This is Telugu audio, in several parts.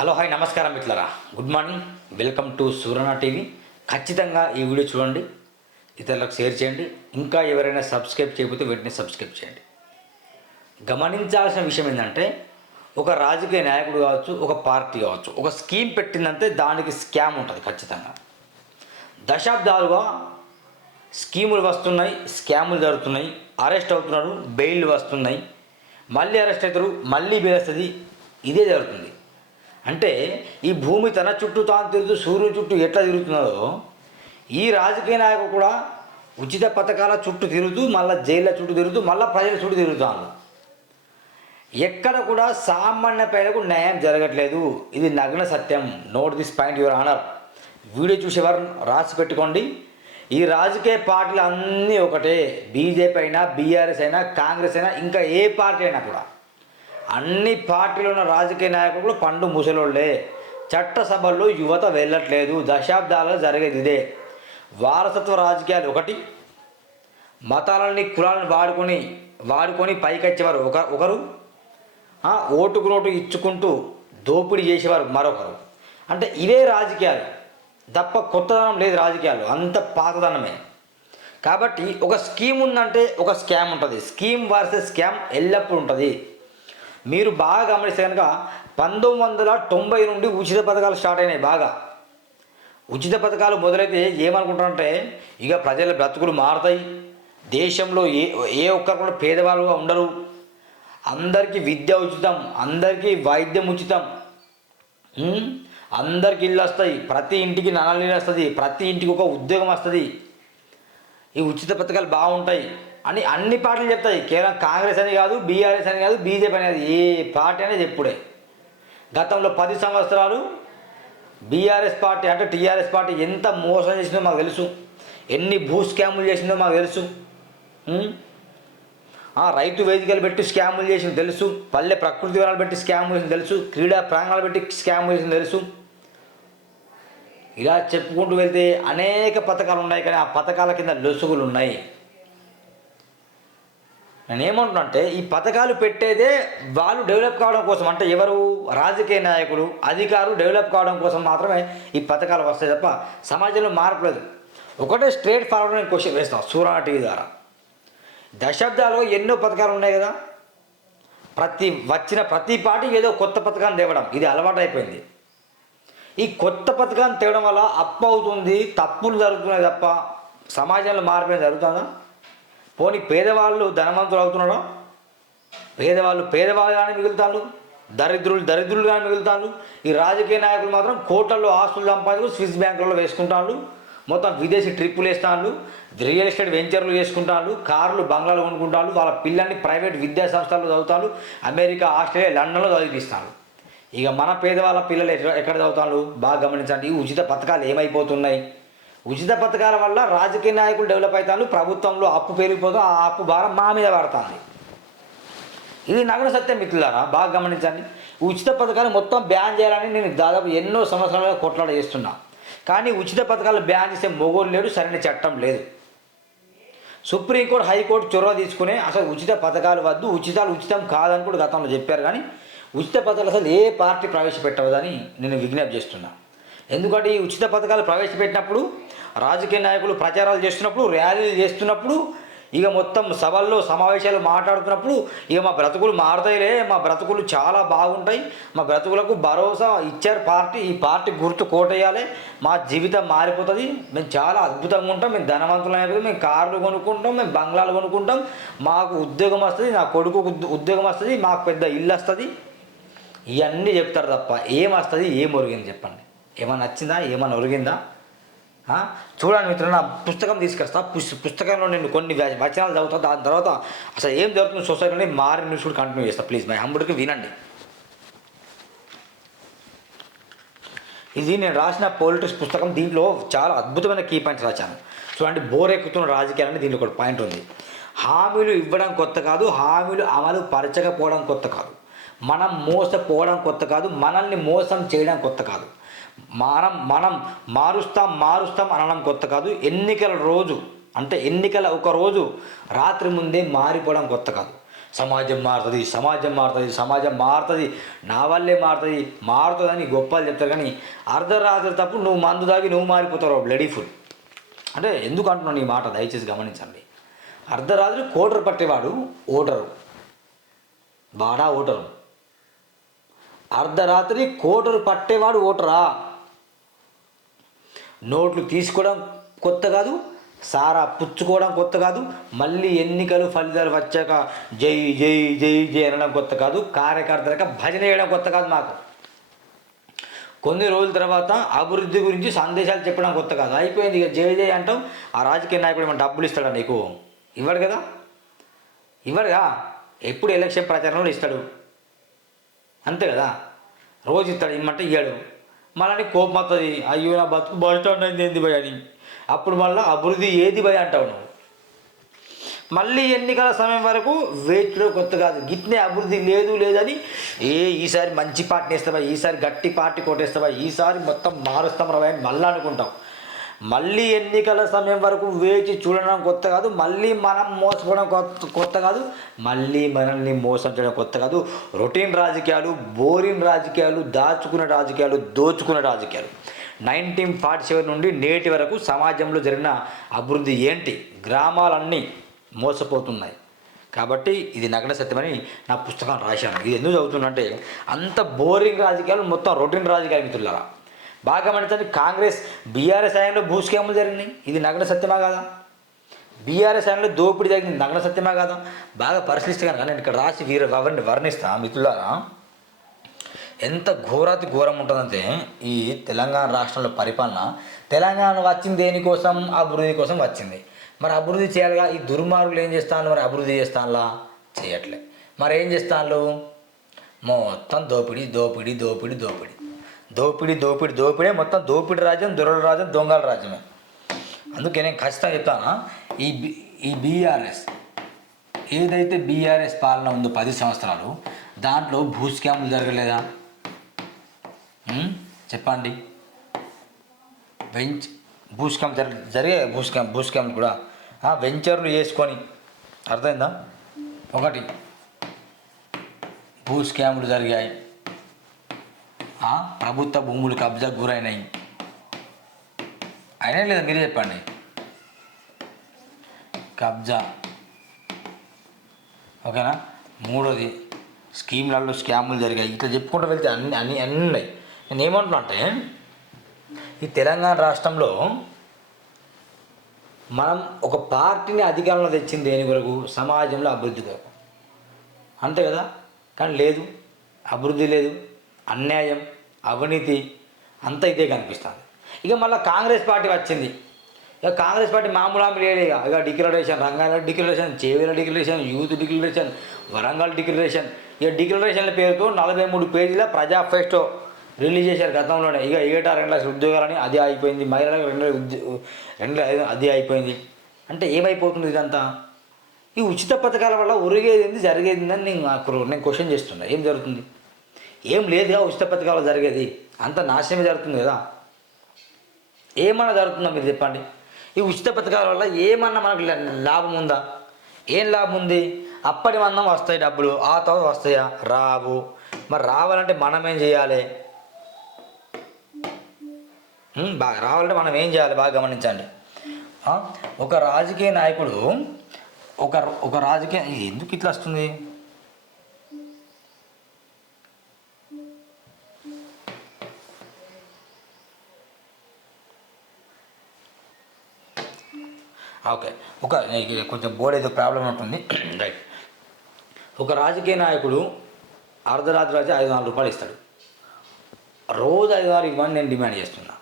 హలో హాయ్ నమస్కారం మిత్రులరా. Good morning welcome to Surana TV ఖచ్చితంగా ఈ వీడియో చూడండి. ఇతరులకు షేర్ చేయండి. ఇంకా ఎవరైనా సబ్స్క్రైబ్ చేయకపోతే వెంటనే సబ్స్క్రైబ్ చేయండి. గమనించాల్సిన విషయం ఏంటంటే ఒక రాజకీయ నాయకుడు కావచ్చు ఒక పార్టీ కావచ్చు ఒక స్కీమ్ పెట్టిందంటే దానికి స్కామ్ ఉంటుంది ఖచ్చితంగా. దశాబ్దాలుగా స్కీములు వస్తున్నాయి స్కాములు జరుగుతున్నాయి అరెస్ట్ అవుతున్నారు బెయిల్ వస్తున్నాయి. మళ్ళీ అరెస్ట్ అవుతారు మళ్ళీ బెయిల్ వస్తుంది. ఇదే జరుగుతుంది. అంటే ఈ భూమి తన చుట్టూ తాను తిరుగుతూ సూర్యుని చుట్టూ ఎట్లా తిరుగుతున్నదో ఈ రాజకీయ నాయకుడు కూడా ఉచిత పథకాల చుట్టూ తిరుగుతూ మళ్ళీ జైళ్ళ చుట్టూ తిరుగుతూ మళ్ళీ ప్రజల చుట్టూ తిరుగుతాను ఎక్కడ కూడా సామాన్య ప్రజలకు న్యాయం జరగట్లేదు. ఇది నగ్న సత్యం. Note this point your honour video చూసేవారు రాసి పెట్టుకోండి. ఈ రాజకీయ పార్టీలు అన్నీ ఒకటే. బీజేపీ అయినా బీఆర్ఎస్ అయినా కాంగ్రెస్ అయినా ఇంకా ఏ పార్టీ అయినా కూడా. అన్ని పార్టీలు ఉన్న రాజకీయ నాయకులు పండు ముసలోళ్ళే. చట్టసభల్లో యువత వెళ్ళట్లేదు. దశాబ్దాలుగా జరిగేది ఇదే. వారసత్వ రాజకీయాలు ఒకటి. మతాలని కులాలను వాడుకొని వాడుకొని పైకొచ్చేవారు ఒక ఒకరు. ఆ, ఓటుకు నోటు ఇచ్చుకుంటూ దోపిడీ చేసేవారు మరొకరు. అంటే ఇవే రాజకీయాలు. తప్ప కొత్తదనం లేదు రాజకీయాలు. అంత పాతదనమే. కాబట్టి ఒక స్కీమ్ ఉందంటే ఒక స్కామ్ ఉంటుంది. స్కీమ్ వర్సెస్ స్కామ్ ఎల్లప్పుడూ ఉంటుంది. మీరు బాగా గమనిస్తే కనుక పంతొమ్మిది వందల తొంభై నుండి ఉచిత పథకాలు స్టార్ట్ అయినాయి బాగా. ఉచిత పథకాలు మొదలైతే ఏమనుకుంటారంటే ఇక ప్రజల బ్రతుకులు మారుతాయి. దేశంలో ఏ ఏ ఒక్కరు కూడా పేదవాళ్ళుగా ఉండరు. అందరికీ విద్య ఉచితం అందరికీ వైద్యం ఉచితం. అందరికి ఇల్లు వస్తాయి. ప్రతి ఇంటికి నల్ల నీళ్ళు వస్తుంది ప్రతి ఇంటికి ఒక ఉద్యోగం వస్తుంది. ఈ ఉచిత పథకాలు బాగుంటాయి. అని అన్ని పార్టీలు చెప్తాయి కేవలం కాంగ్రెస్ అని కాదు బీఆర్ఎస్ అని కాదు బీజేపీ అనేది ఏ పార్టీ అనేది చెప్పుడే. గతంలో పది సంవత్సరాలు బీఆర్ఎస్ పార్టీ అంటే టీఆర్ఎస్ పార్టీ ఎంత మోసం చేసిందో మాకు తెలుసు. ఎన్ని భూ స్కాములు చేసిందో మాకు తెలుసు. రైతు వేదికలు పెట్టి స్కాములు చేసింది తెలుసు. పల్లె ప్రకృతి వరాలు పెట్టి స్కామ్ చేసింది తెలుసు. క్రీడా ప్రాంగణాలు పెట్టి స్కామ్ చేసింది తెలుసు. ఇలా చెప్పుకుంటూ వెళ్తే అనేక పథకాలు ఉన్నాయి కానీ ఆ పథకాల కింద లొసుగులు ఉన్నాయి. నేను ఏమంటున్నానంటే ఈ పథకాలు పెట్టేదే వాళ్ళు డెవలప్ కావడం కోసం అంటే ఎవరు రాజకీయ నాయకులు అధికారులు డెవలప్ కావడం కోసం మాత్రమే ఈ పథకాలు వస్తాయి తప్ప సమాజంలో మార్పు లేదు. ఒకటే స్ట్రేట్ ఫార్వర్డ్ నేను క్వశ్చన్ వేస్తాం సూరా టీవీ ద్వారా. దశాబ్దాలు ఎన్నో పథకాలు ఉన్నాయి కదా? ప్రతి వచ్చిన ప్రతి పార్టీ ఏదో కొత్త పథకాన్ని తేవడం ఇది అలవాటు అయిపోయింది ఈ కొత్త పథకాన్ని తేవడం వల్ల అప్పు అవుతుంది తప్పులు జరుగుతున్నాయి తప్ప సమాజంలో మార్పు జరుగుతుందా? పోనీ పేదవాళ్ళు ధనవంతులు అవుతున్నారా? పేదవాళ్ళు పేదవాళ్ళుగానే మిగులుతాను దరిద్రులు దరిద్రులుగానే మిగులుతాను ఈ రాజకీయ నాయకులు మాత్రం కోట్లలో ఆస్తులు సంపాదించుకు స్విస్ బ్యాంకులలో వేసుకుంటాను మొత్తం విదేశీ ట్రిప్పులు వేస్తాను రియల్ ఎస్టేట్ వెంచర్లు చేసుకుంటాను కార్లు బంగ్లాలు కొనుక్కుంటారు వాళ్ళ పిల్లల్ని ప్రైవేట్ విద్యా సంస్థల్లో చదువుతారు అమెరికా ఆస్ట్రేలియా లండన్లో చదివిస్తాను ఇక మన పేదవాళ్ళ పిల్లలు ఎక్కడ చదువుతాను బాగా గమనించండి. ఈ ఉచిత పథకాలు ఏమైపోతున్నాయి? ఉచిత పథకాల వల్ల రాజకీయ నాయకులు డెవలప్ అవుతారు ప్రభుత్వంలో అప్పు పెరిగిపోతూ ఆ అప్పు భారం మా మీద పడుతుంది. ఇది నగర సత్యం మిత్రులారా బాగా గమనించండి. ఉచిత పథకాలు మొత్తం బ్యాన్ చేయాలని నేను దాదాపు ఎన్నో సంవత్సరాలుగా కొట్లాడ చేస్తున్నా. కానీ ఉచిత పథకాలు బ్యాన్ చేసే మొగోలు లేడు సరైన చట్టం లేదు. సుప్రీంకోర్టు హైకోర్టు చొరవ తీసుకునే అసలు ఉచిత పథకాలు వద్దు ఉచితాలు ఉచితం కాదని కూడా గతంలో చెప్పారు. కానీ ఉచిత పథకాలు అసలు ఏ పార్టీ ప్రవేశపెట్టవదని నేను విజ్ఞప్తి చేస్తున్నా. ఎందుకంటే ఈ ఉచిత పథకాలు ప్రవేశపెట్టినప్పుడు రాజకీయ నాయకులు ప్రచారాలు చేస్తున్నప్పుడు ర్యాలీలు చేస్తున్నప్పుడు ఇక మొత్తం సభల్లో సమావేశాలు మాట్లాడుతున్నప్పుడు ఇక మా బ్రతుకులు మారుతాయిలే మా బ్రతుకులు చాలా బాగుంటాయి మా బ్రతుకులకు భరోసా ఇచ్చారు పార్టీ ఈ పార్టీ గుర్తు కోటేయాలి మా జీవితం మారిపోతుంది మేము చాలా అద్భుతంగా ఉంటాం మేము ధనవంతులు మేము కార్లు కొనుక్కుంటాం మేము బంగ్లాలు కొనుక్కుంటాం మాకు ఉద్యోగం వస్తుంది నా కొడుకు ఉద్యోగం వస్తుంది మాకు పెద్ద ఇల్లు వస్తుంది ఇవన్నీ చెప్తారు తప్ప ఏం వస్తుంది ఏం ఒరిగింది చెప్పండి. ఏమైనా నచ్చిందా? ఏమైనా ఒరిగిందా? చూడండి మిత్రులు నా పుస్తకం తీసుకొస్తా. పుస్- పుస్తకంలో నేను కొన్ని వచనాలు చదువుతా. దాని తర్వాత అసలు ఏం జరుగుతుంది సొసైటీలో మారి న్యూస్ కూడా కంటిన్యూ చేస్తా. ప్లీజ్ మై హంబుడికి వినండి. ఇది నేను రాసిన పొలిటిక్స్ పుస్తకం. దీంట్లో చాలా అద్భుతమైన కీ పాయింట్స్ రాశాను. చూడండి బోరెక్కుతున్న రాజకీయాలని దీంట్లో ఒక పాయింట్ ఉంది. హామీలు ఇవ్వడం కొత్త కాదు హామీలు అమలు పరచకపోవడం కొత్త కాదు. మనం మోసపోవడం కొత్త కాదు మనల్ని మోసం చేయడం కొత్త కాదు. మనం మనం మారుస్తాం మారుస్తాం అనడం కొత్త కాదు. ఎన్నికల రోజు అంటే ఎన్నికల ఒక రోజు రాత్రి ముందే మారిపోవడం కొత్త కాదు. సమాజం మారుతుంది సమాజం మారుతుంది సమాజం మారుతుంది నా వల్లే మారుతుంది మారుతుందని గొప్పలు చెప్తారు. కానీ అర్ధరాత్రి తప్పుడు నువ్వు మందు తాగి నువ్వు మారిపోతావు బ్లడీ ఫుల్ అంటే ఎందుకు అంటున్నాను ఈ మాట? దయచేసి గమనించండి. అర్ధరాత్రి కోటరు పట్టేవాడు ఓటరు. వాడా ఓటరు. అర్ధరాత్రి కోటరు పట్టేవాడు ఓటరా? నోట్లు తీసుకోవడం కొత్త కాదు సారా పుచ్చుకోవడం కొత్త కాదు మళ్ళీ ఎన్నికలు ఫలితాలు వచ్చాక జై జై జై జై అనడం కొత్త కాదు కార్యకర్తలకు భజన వేయడం కొత్త కాదు మాకు. కొన్ని రోజుల తర్వాత అభివృద్ధి గురించి సందేశాలు చెప్పడం కొత్త కాదు. అయిపోయింది ఇక జై జై అంటాం ఆ రాజకీయ నాయకుడు మన డబ్బులు ఇస్తాడా నీకు? ఇవ్వడు కదా? ఇవ్వడుగా? ఎప్పుడు ఎలక్షన్ ప్రచారంలో ఇస్తాడు. అంతే కదా? రోజు ఇస్తాడు ఇమ్మంటే ఇయ్యాడు. మళ్ళీ కోపం వస్తుంది అయ్యో నా బతుకు బస్ స్టాండ్ అయింది ఏంది భయ అని అప్పుడు మళ్ళీ అభివృద్ధి ఏది భయ అంటావు నువ్వు? మళ్ళీ ఎన్నికల సమయం వరకు వేట్లో కొత్త కాదు. గిట్నే అభివృద్ధి లేదు లేదని ఏ ఈసారి మంచి పార్టీని ఇస్తావా ఈసారి గట్టి పార్టీ కొట్టేస్తావా? ఈసారి మొత్తం మారుస్తాం రా అని మళ్ళీ అనుకుంటాం మళ్ళీ ఎన్నికల సమయం వరకు వేచి చూడడం కొత్త కాదు మళ్ళీ మనం మోసపోవడం కొత్త కొత్త కాదు మళ్ళీ మనల్ని మోసం చేయడం కొత్త కాదు. రొటీన్ రాజకీయాలు బోరింగ్ రాజకీయాలు దాచుకునే రాజకీయాలు దోచుకునే రాజకీయాలు. నైన్టీన్ ఫార్టీ సెవెన్ నుండి నేటి వరకు సమాజంలో జరిగిన అభివృద్ధి ఏంటి? గ్రామాలన్నీ మోసపోతున్నాయి. కాబట్టి ఇది నగర సత్యమని నా పుస్తకం రాశాను. ఇది ఎందుకు చదువుతున్నంటే అంత బోరింగ్ రాజకీయాలు మొత్తం రొటీన్ రాజకీయాలు మిత్రులారా. బాగా గమనించండి కాంగ్రెస్. బీఆర్ఎస్ హయాంలో భూస్కాములు జరిగినాయి. ఇది నగర సత్యమా కాదా? బీఆర్ఎస్ హయాంలో దోపిడీ జరిగింది. నగర సత్యమా కాదా? బాగా పరిశీలిస్తాను కనుక నేను ఇక్కడ రాసి వీరు ఎవరిని వర్ణిస్తా మిత్రులారా. ఎంత ఘోరాతి ఘోరం ఉంటుందంటే ఈ తెలంగాణ రాష్ట్రంలో పరిపాలన తెలంగాణ వచ్చింది దేనికోసం? అభివృద్ధి కోసం వచ్చింది. మరి అభివృద్ధి చేయాలిగా? ఈ దుర్మార్గులు ఏం చేస్తాను మరి అభివృద్ధి చేస్తానులా? చేయట్లే. మరి ఏం చేస్తాను మొత్తం దోపిడీ దోపిడీ దోపిడీ దోపిడీ. దోపిడీ దోపిడీ దోపిడే మొత్తం దోపిడీ రాజ్యం దొరల రాజ్యం దొంగల రాజ్యమే. అందుకే నేను ఖచ్చితంగా చెప్తాను ఈ ఈ బీఆర్ఎస్ ఏదైతే బీఆర్ఎస్ పాలన ఉందో పది సంవత్సరాలు దాంట్లో భూస్కాములు జరగలేదా? చెప్పండి. వెంచ్ భూస్కామ్ జరగ జరిగే భూస్కామ్ భూస్కాములు కూడా ఆ, వెంచర్లు చేసుకొని అర్థమైందా? ఒకటి భూస్కాములు జరిగాయి. ప్రభుత్వ భూములు కబ్జా గురైనాయి. అయినా లేదా మీరే చెప్పండి? కబ్జా. ఓకేనా? మూడోది స్కీమ్లలో స్కాములు జరిగాయి. ఇట్లా చెప్పుకుంటూ వెళ్తే అన్ని అన్ని అన్నీ ఉన్నాయి. నేను ఏమంటున్నా అంటే ఈ తెలంగాణ రాష్ట్రంలో మనం ఒక పార్టీని అధికారంలో తెచ్చింది దేని కొరకు? సమాజంలో అభివృద్ధి కొరకు. అంతే కదా? కానీ లేదు. అభివృద్ధి లేదు. అన్యాయం అవినీతి అంత ఇదే కనిపిస్తుంది. ఇక మళ్ళీ కాంగ్రెస్ పార్టీ వచ్చింది. ఇక కాంగ్రెస్ పార్టీ మామూలు ఆమె లేదు ఇక. ఇక declaration Rangareddy declaration Chevella declaration youth declaration Warangal declaration. ఇక డిక్లరేషన్ల పేరుతో నలభై మూడు పేజీల ప్రజా ఫెస్టో రిలీజ్ చేశారు గతంలోనే. ఇక ఏటా రెండు లక్షల ఉద్యోగాలని అది అయిపోయింది మహిళలకు రెండు ఉద్యో రెండు ఐదు అది అయిపోయింది అంటే ఏమైపోతుంది ఇదంతా? ఈ ఉచిత పథకాల వల్ల ఒరిగేది జరిగేది అని నేను నాకు నేను క్వశ్చన్ చేస్తున్నా. ఏం జరుగుతుంది? ఏం లేదుగా ఉచిత పథకాలు జరిగేది. అంత నాశనమే జరుగుతుంది కదా. ఏమన్నా జరుగుతుందా మీరు చెప్పండి. ఈ ఉచిత పథకాల వల్ల ఏమన్నా మనకు లాభం ఉందా? ఏం లాభం ఉంది? అప్పటి మందం వస్తాయి డబ్బులు ఆ తర్వాత వస్తాయా? రావు. మరి రావాలంటే మనం ఏం చేయాలి? బాగా రావాలంటే మనం ఏం చేయాలి? బాగా గమనించండి. ఒక రాజకీయ నాయకుడు ఒక ఒక రాజకీయ ఎందుకు ఇట్లా వస్తుంది? ఓకే. ఒక కొంచెం బోర్డు ఏదో ప్రాబ్లం ఉంటుంది రైట్ ఒక రాజకీయ నాయకుడు అర్ధరాత్రి రాజు ఐదు వందల రూపాయలు ఇస్తాడు. రోజు ఐదు వందలు ఇవ్వని నేను డిమాండ్ చేస్తున్నా.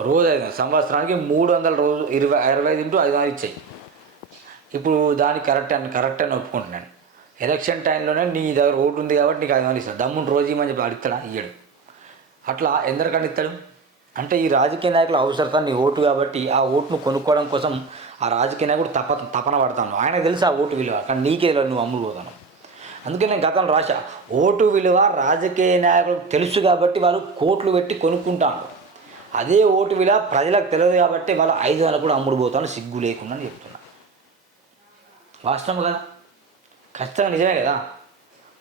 రోజు ఐదు వందలు సంవత్సరానికి మూడు వందల రోజు ఇరవై ఇరవై ఐదు ఇంటూ ఐదు వందలు ఇచ్చాయి. ఇప్పుడు దానికి కరెక్ట్ అని కరెక్ట్ అని ఒప్పుకుంటున్నాను ఎలక్షన్ టైంలోనే నీ దగ్గర ఓటు ఉంది కాబట్టి నీకు ఐదు వందలు ఇస్తాడు దమ్ముని రోజు ఇవ్వమని చెప్పి అడుగుతాడా? ఇయ్యడు. అట్లా ఎందరికన్నా ఇస్తాడు అంటే ఈ రాజకీయ నాయకుల అవసరత నీ ఓటు కాబట్టి ఆ ఓటును కొనుక్కోవడం కోసం ఆ రాజకీయ నాయకుడు తప తపన పడతాను. ఆయనకు తెలుసు ఆ ఓటు విలువ కానీ నీకే తెలియదు నువ్వు అమ్ముడు పోతాను. అందుకే నేను గతంలో రాశా ఓటు విలువ రాజకీయ నాయకులకు తెలుసు కాబట్టి వాళ్ళు కోట్లు పెట్టి కొనుక్కుంటాను అదే ఓటు విలువ ప్రజలకు తెలియదు కాబట్టి వాళ్ళు ఐదు వందలు కూడా అమ్ముడు పోతాను సిగ్గు లేకుండా అని చెప్తున్నా. వాస్తవం కదా ఖచ్చితంగా నిజమే కదా?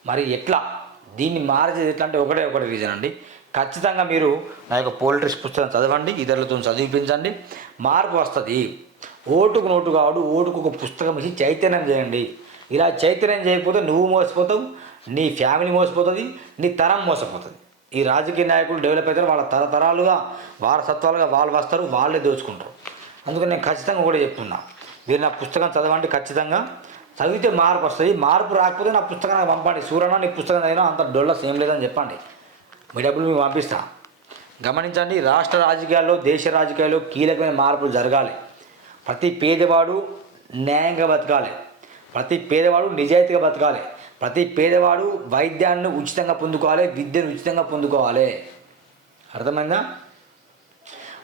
మరి ఎట్లా? దీన్ని మార్చేది ఎట్లా అంటే ఒకటే ఒకటి రీజన్ అండి. ఖచ్చితంగా మీరు నా యొక్క పోలిటిక్స్ పుస్తకం చదవండి ఇతరులతో చదివించండి. మార్పు వస్తుంది. ఓటుకు నోటు కావడు ఓటుకు ఒక పుస్తకం ఇచ్చి చైతన్యం చేయండి. ఇలా చైతన్యం చేయకపోతే నువ్వు మోసపోతావు నీ ఫ్యామిలీ మోసపోతుంది నీ తరం మోసపోతుంది. ఈ రాజకీయ నాయకులు డెవలప్ అవుతారు వాళ్ళ తరతరాలుగా వారసత్వాలుగా వాళ్ళు వస్తారు వాళ్ళే దోచుకుంటారు. అందుకని నేను ఖచ్చితంగా కూడా చెప్తున్నా. మీరు నా పుస్తకం చదవండి ఖచ్చితంగా. చదివితే మార్పు వస్తుంది. మార్పు రాకపోతే నా పుస్తకం నాకు పంపండి. సూర్యన నీ పుస్తకం చదివినా అంత డొల్లస్ ఏం లేదని చెప్పండి. మీ డబ్బులు మేము పంపిస్తా. గమనించండి రాష్ట్ర రాజకీయాల్లో దేశ రాజకీయాల్లో కీలకమైన మార్పులు జరగాలి. ప్రతి పేదవాడు న్యాయంగా బతకాలి. ప్రతి పేదవాడు నిజాయితీగా బతకాలి. ప్రతి పేదవాడు వైద్యాన్ని ఉచితంగా పొందుకోవాలి విద్యను ఉచితంగా పొందుకోవాలి. అర్థమైందా?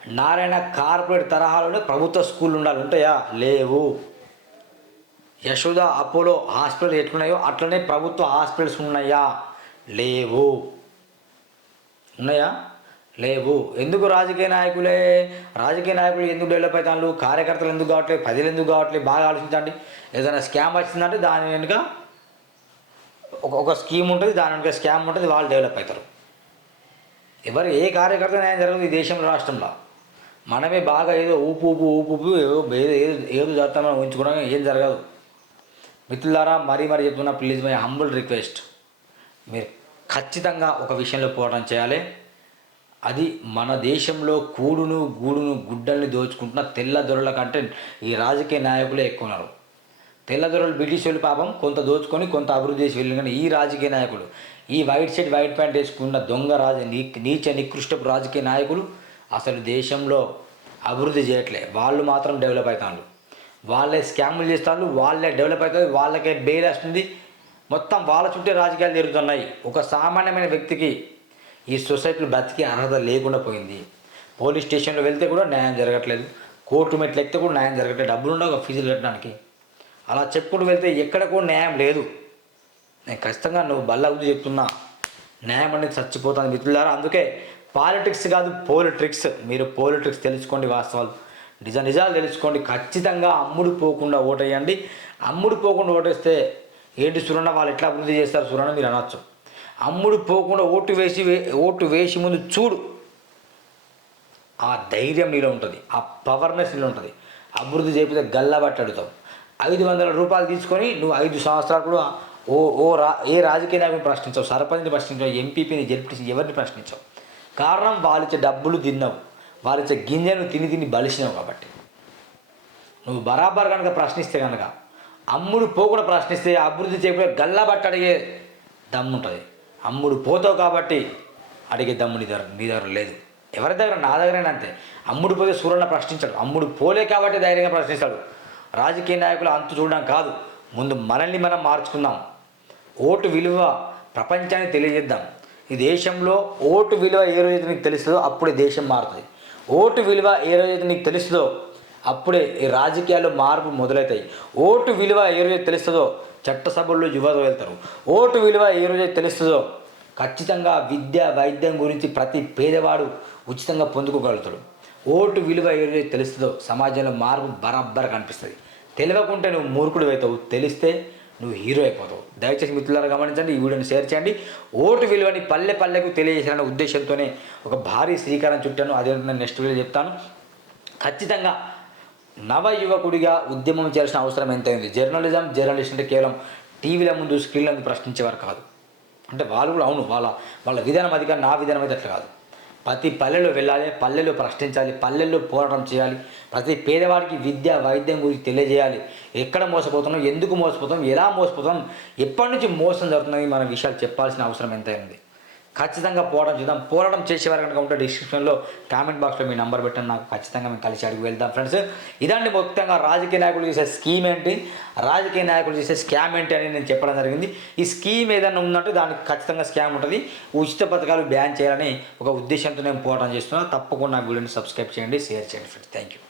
నారాయణ కార్పొరేట్ తరహాలోనే ప్రభుత్వ స్కూళ్ళు ఉండాలి. ఉంటాయా? లేవు. యశోద అపోలో హాస్పిటల్ ఎట్లున్నాయో అట్లనే ప్రభుత్వ హాస్పిటల్స్ ఉన్నాయా? లేవు. ఉన్నాయా? లేవు. ఎందుకు రాజకీయ నాయకులే? రాజకీయ నాయకులు ఎందుకు డెవలప్ అవుతాను కార్యకర్తలు ఎందుకు కావట్లేదు ప్రజలు ఎందుకు కావట్లేదు బాగా ఆలోచించండి. ఏదైనా స్కామ్ వచ్చిందంటే దాని వెనుక ఒక ఒక స్కీమ్ ఉంటుంది. దాని వెనుక స్కామ్ ఉంటుంది. వాళ్ళు డెవలప్ అవుతారు. ఎవరు ఏ కార్యకర్త న్యాయం జరగదు ఈ దేశంలో రాష్ట్రంలో. మనమే బాగా ఏదో ఊపు ఊపు ఊపు ఊపు ఏదో ఏదో ఏదో ఏదో జరుగుతామని ఊహించుకోవడం ఏం జరగదు. మిత్రులారా మరీ మరీ చెప్తున్నా ప్లీజ్ మై హంబుల్ రిక్వెస్ట్ మీరు ఖచ్చితంగా ఒక విషయంలో పోరాటం చేయాలి. అది మన దేశంలో కూడును గూడును గుడ్డల్ని దోచుకుంటున్న తెల్ల దొరల కంటే ఈ రాజకీయ నాయకులే ఎక్కువ ఉన్నారు. తెల్ల దొరలు బ్రిటిష్ వాళ్ళు పాపం కొంత దోచుకొని కొంత అభివృద్ధి చేసి వెళ్ళిన కానీ ఈ రాజకీయ నాయకులు ఈ వైట్ షర్ట్ వైట్ ప్యాంట్ వేసుకున్న దొంగ రాజ నీ నీచ నికృష్టపు రాజకీయ నాయకులు అసలు దేశంలో అభివృద్ధి చేయట్లే. వాళ్ళు మాత్రం డెవలప్ అవుతారు వాళ్ళే స్కాములు చేస్తారు వాళ్ళే డెవలప్ అవుతుంది వాళ్ళకే బెయిల్ వస్తుంది మొత్తం వాళ్ళ చుట్టే రాజకీయాలు జరుగుతున్నాయి. ఒక సామాన్యమైన వ్యక్తికి ఈ సొసైటీలో బ్రతికి అర్హత లేకుండా పోయింది. పోలీస్ స్టేషన్లో వెళ్తే కూడా న్యాయం జరగట్లేదు. కోర్టు మెట్లు ఎక్కితే కూడా న్యాయం జరగట్లేదు. డబ్బులు ఉండవు ఒక ఫీజులు కట్టడానికి. అలా చెప్పుకుంటూ వెళ్తే ఎక్కడ కూడా న్యాయం లేదు. నేను ఖచ్చితంగా నువ్వు బల్ల అవుతూ చెప్తున్నా. న్యాయం అనేది చచ్చిపోతుంది మిత్రులారా. అందుకే పాలిటిక్స్ కాదు పోలిట్రిక్స్. మీరు పోలిట్రిక్స్ తెలుసుకోండి వాస్తవాలు. నిజ నిజాలు తెలుసుకోండి. ఖచ్చితంగా అమ్ముడు పోకుండా ఓటేయండి. అమ్ముడు పోకుండా ఓటేస్తే ఏంటి సురణ వాళ్ళు ఎట్లా అభివృద్ధి చేస్తారు సురణ మీరు అనొచ్చు. అమ్ముడు పోకుండా ఓటు వేసి వే- ఓటు వేసి ముందు చూడు. ఆ ధైర్యం నీలో ఉంటుంది. ఆ పవర్నెస్ నీలో ఉంటుంది. అభివృద్ధి చేయకపోతే గల్లబట్టి ఐదు వందల రూపాయలు తీసుకొని నువ్వు ఐదు సంవత్సరాలు కూడా ఓ ఓ రా ఏ రాజకీయ నాయకుని ప్రశ్నించావు. సర్పంచ్ని ప్రశ్నించావు. ఎంపీపీని జడ్పీని ఎవరిని ప్రశ్నించావు. కారణం వాళ్ళిచ్చే డబ్బులు తిన్నావు. వాళ్ళిచ్చే గింజను తిని తిని బలిసినావు కాబట్టి. నువ్వు బరాబర్ కనుక ప్రశ్నిస్తే కనుక అమ్ముడు పోకుండా ప్రశ్నిస్తే అభివృద్ధి చేయకపోతే గల్లబట్టి అడిగే దమ్ము ఉంటుంది. అమ్ముడు పోతావు కాబట్టి అడిగే దమ్ము నీ దగ్గర నీ దగ్గర లేదు. ఎవరి దగ్గర? నా దగ్గరైనా అంతే. అమ్ముడు పోతే సూర్యుని ప్రశ్నించాడు. అమ్ముడు పోలే కాబట్టి ధైర్యంగా ప్రశ్నిస్తాడు. రాజకీయ నాయకులు అంతు చూడడం కాదు. ముందు మనల్ని మనం మార్చుకుందాం. ఓటు విలువ ప్రపంచానికి తెలియజేద్దాం. ఈ దేశంలో ఓటు విలువ ఏ రోజైతే నీకు తెలుస్తుందో అప్పుడే దేశం మారుతుంది. ఓటు విలువ ఏ రోజైతే నీకు తెలుస్తుందో అప్పుడే ఈ రాజకీయాల్లో మార్పు మొదలవుతాయి ఓటు విలువ ఏ రోజు తెలుస్తుందో చట్టసభల్లో యువత వెళ్తారు. ఓటు విలువ ఏ రోజు తెలుస్తుందో ఖచ్చితంగా విద్య వైద్యం గురించి ప్రతి పేదవాడు ఉచితంగా పొందుకోగలుగుతాడు. ఓటు విలువ ఏ రోజు తెలుస్తుందో సమాజంలో మార్పు బరాబర్ కనిపిస్తుంది. తెలియకుంటే నువ్వు మూర్ఖుడు అవుతావు. తెలిస్తే నువ్వు హీరో అయిపోతావు. దయచేసి మిత్రులారా గమనించండి ఈ వీడియోని షేర్ చేయండి. ఓటు విలువని పల్లె పల్లెకు తెలియజేయాలనే ఉద్దేశంతోనే ఒక భారీ శ్రీకారం చుట్టాను. అదే నేను నెక్స్ట్ వీడియో చెప్తాను. ఖచ్చితంగా నవ యువకుడిగా ఉద్యమం చేయాల్సిన అవసరం ఎంతైంది? జర్నలిజం జర్నలిస్ట్ అంటే కేవలం టీవీల ముందు స్క్రీన్ల ముందు ప్రశ్నించేవారు కాదు. అంటే వాళ్ళు కూడా అవును వాళ్ళ వాళ్ళ విధానం అది కానీ నా విధానం అయితే అట్లా కాదు. ప్రతి పల్లెలో వెళ్ళాలి పల్లెలో ప్రశ్నించాలి పల్లెల్లో పోరాటం చేయాలి ప్రతి పేదవాడికి విద్య వైద్యం గురించి తెలియజేయాలి. ఎక్కడ మోసపోతున్నాం ఎందుకు మోసపోతాం ఎలా మోసపోతాం ఎప్పటి నుంచి మోసం జరుగుతున్నది మన విషయాలు చెప్పాల్సిన అవసరం ఎంతైంది? ఖచ్చితంగా పోరాటం చేద్దాం. పోరాటం చేసేవారు కనుక ఉంటే డిస్క్రిప్షన్లో కామెంట్ బాక్స్లో మీ నంబర్ పెట్టండి. నాకు ఖచ్చితంగా మేము కలిసి అడిగి వెళ్దాం ఫ్రెండ్స్ ఇదండి మొత్తంగా రాజకీయ నాయకులు చేసే స్కీమ్ ఏంటి? రాజకీయ నాయకులు చేసే స్కామ్ ఏంటి అని నేను చెప్పడం జరిగింది. ఈ స్కీమ్ ఏదైనా ఉందంటే దానికి ఖచ్చితంగా స్కామ్ ఉంటుంది. ఉచిత పథకాలు బ్యాన్ చేయాలని ఒక ఉద్దేశంతో నేను పోరాటం చేస్తున్నాను తప్పకుండా నా వీడియోని సబ్స్క్రైబ్ చేయండి షేర్ చేయండి ఫ్రెండ్స్ థ్యాంక్ యూ